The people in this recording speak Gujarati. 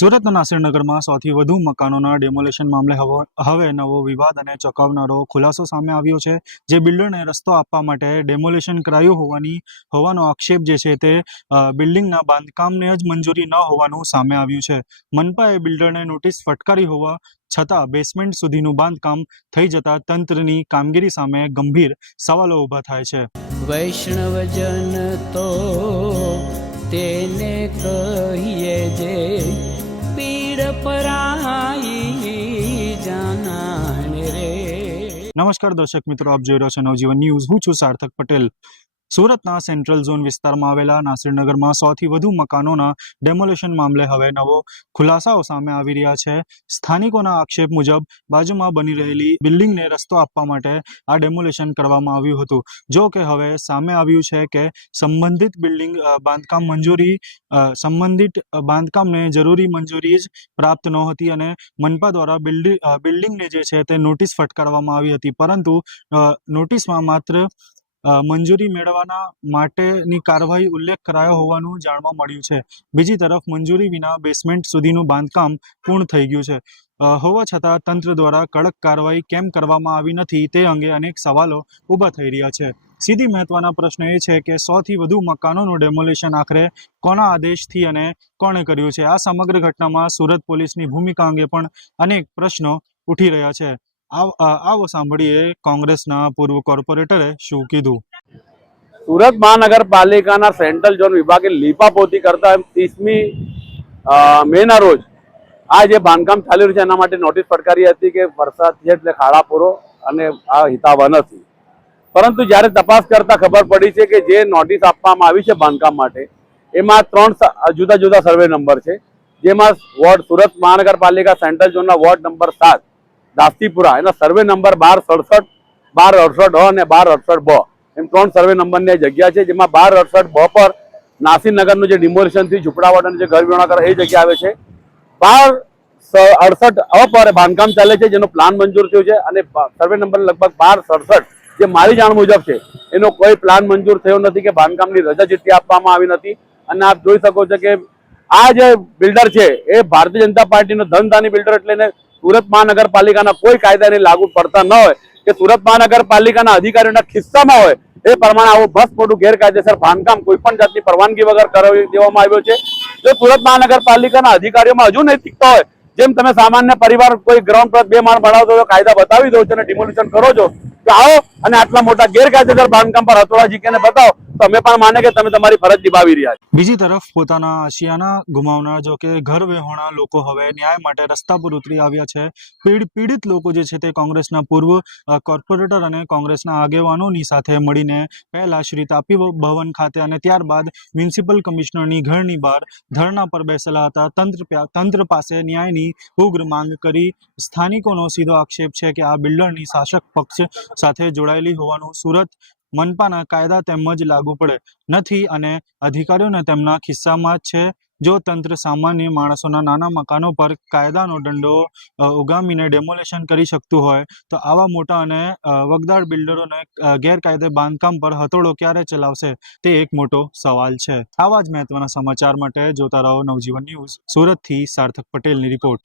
સુરતના નાસિરનગરમાં સૌથી વધુ મકાનોના ડેમોલેશન મામલે હવે નવો વિવાદ અને ચોંકાવનારો ખુલાસો સામે આવ્યો છે। જે બિલ્ડરને રસ્તો આપવા માટે ડેમોલેશન કરાયું હોવાનો આક્ષેપ જે છે તે બિલ્ડિંગના બાંધકામને જ મંજૂરી ન હોવાનું સામે આવ્યું છે। મનપાએ બિલ્ડરને નોટિસ ફટકારી હોવા છતાં બેસમેન્ટ સુધીનું બાંધકામ થઈ જતા તંત્રની કામગીરી સામે ગંભીર સવાલો ઊભા થાય છે। વૈષ્ણવજન તો તેને કહીએ જે પીડ પરાઈ જાનાને રે। નમસ્કાર દર્શક મિત્રો, આપ જોઈ રહ્યા છો નવજીવન ન્યૂઝ। હું છું સાર્થક પટેલ। સુરતના સેન્ટ્રલ ઝોન વિસ્તારમાં આવેલા નાસિરનગરમાં સૌથી વધુ મકાનોના ડેમોલેશન મામલે હવે નવો ખુલાસાઓ સામે આવી રહ્યા છે। સ્થાનિકોના આક્ષેપ મુજબ બાજુમાં બની રહેલી બિલ્ડિંગને રસ્તો આપવા માટે આ ડેમોલેશન કરવામાં આવ્યું હતું। જો કે હવે સામે આવ્યું છે કે સંબંધિત બાંધકામને જરૂરી મંજૂરી જ પ્રાપ્ત નહોતી અને મનપા દ્વારા બિલ્ડિંગને જે છે તે નોટિસ ફટકારવામાં આવી હતી, પરંતુ નોટિસમાં માત્ર મંજૂરી મેળવવાના માટેની કાર્યવાહી ઉલ્લેખ કરાયો હોવાનું જાણવા મળ્યું છે। બીજી તરફ મંજૂરી વિના બેસમેન્ટ સુધીનું બાંધકામ પૂર્ણ થઈ ગયું છે હોવા છતાં તંત્ર દ્વારા કડક કાર્યવાહી કેમ કરવામાં આવી નથી તે અંગે અનેક સવાલો ઊભા થઈ રહ્યા છે। સીધી મહત્વના પ્રશ્ન એ છે કે સૌથી વધુ મકાનોનું ડેમોલેશન આખરે કોના આદેશથી અને કોણે કર્યું છે? આ સમગ્ર ઘટનામાં સુરત પોલીસની ભૂમિકા અંગે પણ અનેક પ્રશ્નો ઉઠી રહ્યા છે। આવો સાંભળીએ કોંગ્રેસના પૂર્વ કોર્પોરેટરે શું કીધું। સુરત મહાનગરપાલિકાના સેન્ટ્રલ ઝોન વિભાગે લીપાપોતી કરતા 30મી મેના રોજ આ જે બાંધકામ ચાલી રહ્યું છે એના માટે નોટિસ ફટકારી હતી કે વરસાદ છે એટલે ખાડા પૂરો અને આ હિતાવહ નથી, પરંતુ જ્યારે તપાસ કરતા ખબર પડી છે કે જે નોટિસ આપવામાં આવી છે બાંધકામ માટે એમાં 3 જુદા જુદા સર્વે નંબર છે, જેમાં વોર્ડ સુરત મહાનગરપાલિકા સેન્ટ્રલ ઝોનના વોર્ડ નંબર 7 દાસ્તીપુરા એના સર્વે નંબર 1267, 1268 અને 1268 એમ 3 સર્વે નંબરની જગ્યા છે, જેમાં 1268 પર નાસિરનગરનું જે ડિમોલિશનથી ઝૂંપડાવાળા અને જે ઘર વિહોણા કરે એ જગ્યા આવે છે। 1268 પર બાંધકામ ચાલે છે જેનો પ્લાન મંજૂર થયો છે અને સર્વે નંબર લગભગ 1267 જે મારી જાણ મુજબ છે એનો કોઈ પ્લાન મંજૂર થયો નથી કે બાંધકામની રજા ચિઠ્ઠી આપવામાં આવી નથી। અને આપ જોઈ શકો છો કે આ જે બિલ્ડર છે એ ભારતીય જનતા પાર્ટીનો ધનધાની બિલ્ડર એટલે સુરત મહાનગરપાલિકાના કોઈ કાયદાને લાગુ પડતા ન હોય કે સુરત મહાનગરપાલિકાના અધિકારીઓના ખિસ્સામાં હોય એ પ્રમાણે આવું બસ મોટું ગેરકાયદેસર બાંધકામ કોઈ પણ જાતની પરવાનગી વગર કરાવી દેવામાં આવ્યો છે। જો સુરત મહાનગરપાલિકાના અધિકારીઓમાં હજુ નૈતિકતા હોય, જેમ તમે સામાન્ય પરિવાર કોઈ ગ્રાઉન્ડ પર 2 માળ બનાવતો હોય કાયદા બતાવી દો છો અને ડિમોલિશન કરો છો, તો આવો અને આટલા મોટા ગેરકાયદેસર બાંધકામ પર હથોડા ઝીકીને બતાવો તો અમે પણ માને કે તમે તમારી ફરજ નિભાવી રહ્યા છો। બીજી તરફ પોતાના આશિયાના ગુમાવનાર જો કે ઘર વિહોણા લોકો હવે ન્યાય માટે રસ્તા પર ઉતરી આવ્યા છે। પીડિત લોકો જે છે તે કોંગ્રેસના પૂર્વ કોર્પોરેટર અને કોંગ્રેસના આગેવાનોની સાથે મળીને પહેલા શ્રી તાપી ભવન ખાતે અને ત્યારબાદ મ્યુનિસિપલ કમિશનરની ઘરની બહાર ધરણા પર બેસેલા હતા। તંત્ર પાસે ન્યાયની ઉગ્ર માંગ કરી સ્થાનિકોનો સીધો આક્ષેપ છે કે આ બિલ્ડરની શાસક પક્ષ સાથે જોડાયેલી હોવાનું સુરત મનપાના કાયદા તેમજ લાગુ પડે નથી અને અધિકારીઓને તેમના ખિસ્સામાં જ છે। જો તંત્ર સામાન્ય માણસોના નાના મકાનો પર કાયદાનો દંડો ઉગામીને ડેમોલેશન કરી શકતું હોય તો આવા મોટા અને વગદાર બિલ્ડરોને ગેરકાયદે બાંધકામ પર હથોડો ક્યારે ચલાવશે તે એક મોટો સવાલ છે। આવા જ મહત્વના સમાચાર માટે જોતા રહો નવજીવન ન્યૂઝ। સુરતથી સાર્થક પટેલની રિપોર્ટ।